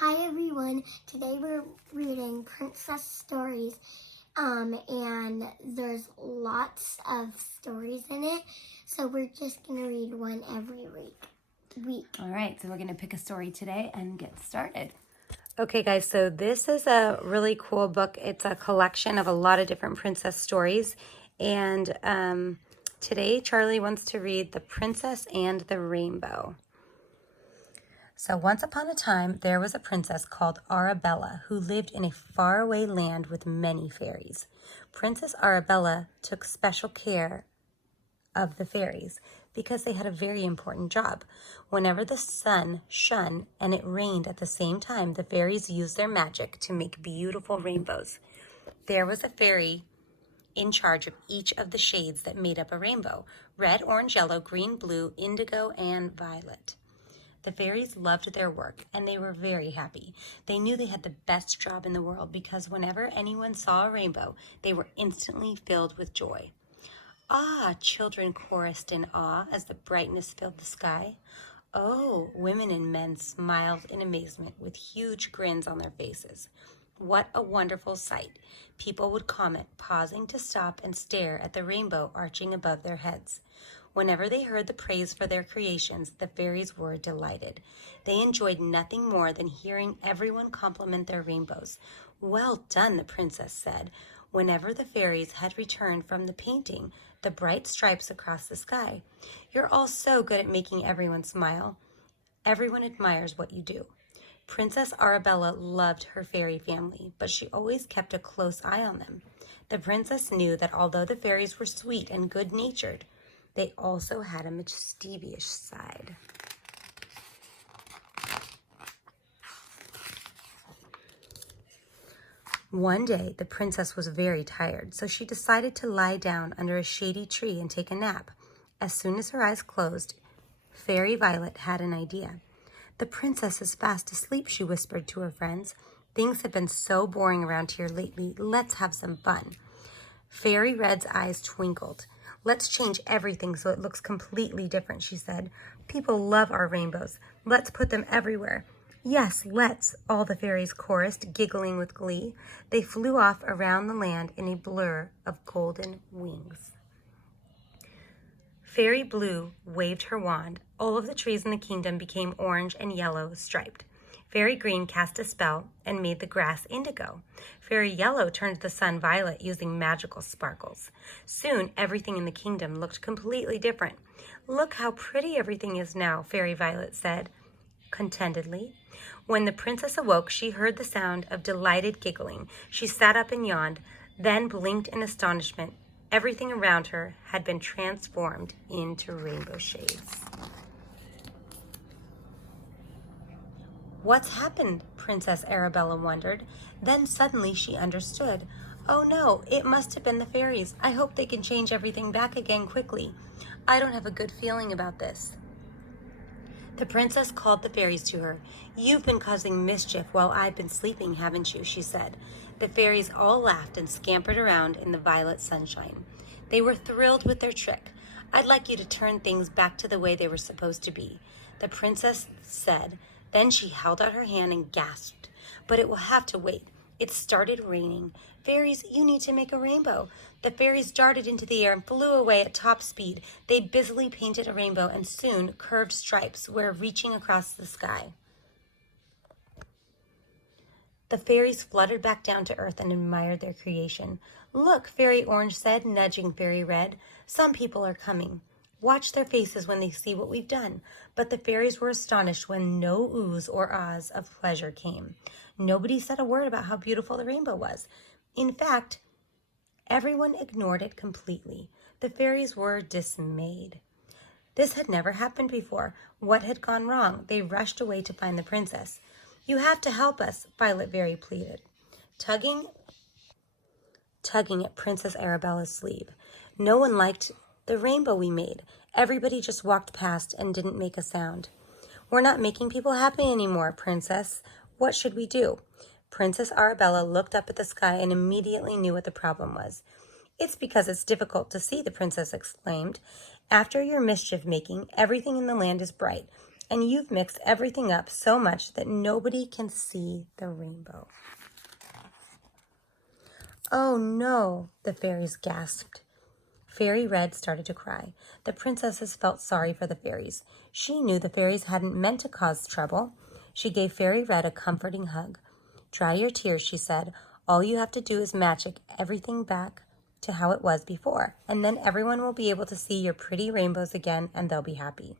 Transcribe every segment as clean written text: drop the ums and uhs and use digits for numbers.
Hi everyone, today we're reading princess stories and there's lots of stories in it, so we're just going to read one every week. All right, so we're going to pick a story today and get started. Okay guys, so this is a really cool book. It's a collection of a lot of different princess stories, and today Charlie wants to read The Princess and the Rainbow. So once upon a time, there was a princess called Arabella who lived in a faraway land with many fairies. Princess Arabella took special care of the fairies because they had a very important job. Whenever the sun shone and it rained at the same time, the fairies used their magic to make beautiful rainbows. There was a fairy in charge of each of the shades that made up a rainbow: red, orange, yellow, green, blue, indigo, and violet. The fairies loved their work, and they were very happy. They knew they had the best job in the world because whenever anyone saw a rainbow, they were instantly filled with joy. "Ah!" children chorused in awe as the brightness filled the sky. "Oh!" women and men smiled in amazement with huge grins on their faces. "What a wonderful sight!" people would comment, pausing to stop and stare at the rainbow arching above their heads. Whenever they heard the praise for their creations, the fairies were delighted. They enjoyed nothing more than hearing everyone compliment their rainbows. "Well done," the princess said, whenever the fairies had returned from the painting the bright stripes across the sky. "You're all so good at making everyone smile. Everyone admires what you do." Princess Arabella loved her fairy family, but she always kept a close eye on them. The princess knew that although the fairies were sweet and good-natured, they also had a mischievous side. One day, the princess was very tired, so she decided to lie down under a shady tree and take a nap. As soon as her eyes closed, Fairy Violet had an idea. "The princess is fast asleep," she whispered to her friends. "Things have been so boring around here lately. Let's have some fun." Fairy Red's eyes twinkled. "Let's change everything so it looks completely different," she said. "People love our rainbows. Let's put them everywhere." "Yes, let's," all the fairies chorused, giggling with glee. They flew off around the land in a blur of golden wings. Fairy Blue waved her wand. All of the trees in the kingdom became orange and yellow striped. Fairy Green cast a spell and made the grass indigo. Fairy Yellow turned the sun violet using magical sparkles. Soon, everything in the kingdom looked completely different. "Look how pretty everything is now," Fairy Violet said contentedly. When the princess awoke, she heard the sound of delighted giggling. She sat up and yawned, then blinked in astonishment. Everything around her had been transformed into rainbow shades. "What's happened?" Princess Arabella wondered. Then suddenly she understood. "Oh no, it must have been the fairies. I hope they can change everything back again quickly. I don't have a good feeling about this." The princess called the fairies to her. "You've been causing mischief while I've been sleeping, haven't you?" she said. The fairies all laughed and scampered around in the violet sunshine. They were thrilled with their trick. "I'd like you to turn things back to the way they were supposed to be," the princess said. Then she held out her hand and gasped. "But it will have to wait. It started raining. Fairies, you need to make a rainbow." The fairies darted into the air and flew away at top speed. They busily painted a rainbow, and soon curved stripes were reaching across the sky. The fairies fluttered back down to earth and admired their creation. "Look," Fairy Orange said, nudging Fairy Red. "Some people are coming. Watch their faces when they see what we've done." But the fairies were astonished when no oohs or ahs of pleasure came. Nobody said a word about how beautiful the rainbow was. In fact, everyone ignored it completely. The fairies were dismayed. This had never happened before. What had gone wrong? They rushed away to find the princess. "You have to help us," Violet Fairy pleaded, tugging at Princess Arabella's sleeve. "No one liked the rainbow we made. Everybody just walked past and didn't make a sound." "We're not making people happy anymore, Princess. What should we do?" Princess Arabella looked up at the sky and immediately knew what the problem was. "It's because it's difficult to see," the princess exclaimed. "After your mischief making, everything in the land is bright. and you've mixed everything up so much that nobody can see the rainbow." "Oh no," the fairies gasped. Fairy Red started to cry. The princesses felt sorry for the fairies. She knew the fairies hadn't meant to cause trouble. She gave Fairy Red a comforting hug. "Dry your tears," she said. "All you have to do is magic everything back to how it was before, and then everyone will be able to see your pretty rainbows again, and they'll be happy."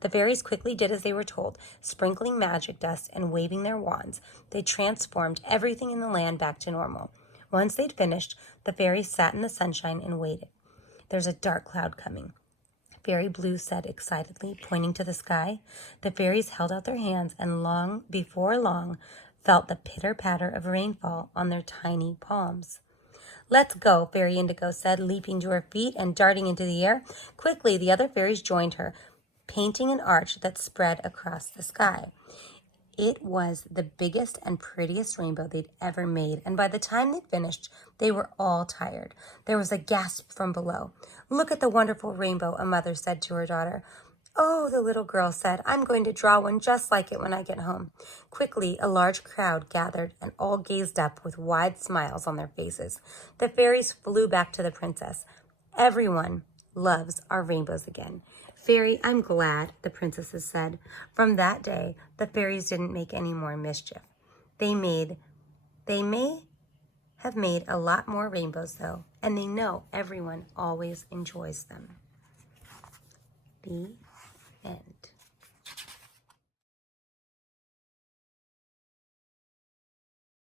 The fairies quickly did as they were told. Sprinkling magic dust and waving their wands, they transformed everything in the land back to normal. Once they'd finished, the fairies sat in the sunshine and waited. "There's a dark cloud coming," Fairy Blue said excitedly, pointing to the sky. The fairies held out their hands and before long, felt the pitter-patter of rainfall on their tiny palms. "Let's go," Fairy Indigo said, leaping to her feet and darting into the air. Quickly, the other fairies joined her, painting an arch that spread across the sky. It was the biggest and prettiest rainbow they'd ever made, and by the time they'd finished, they were all tired. There was a gasp from below. "Look at the wonderful rainbow," a mother said to her daughter. "Oh," the little girl said, "I'm going to draw one just like it when I get home." Quickly, a large crowd gathered and all gazed up with wide smiles on their faces. The fairies flew back to the princess. "Everyone loves our rainbows again." "Fairy, I'm glad," the princesses said. From that day, the fairies didn't make any more mischief. They may have made a lot more rainbows, though, and they know everyone always enjoys them. The end.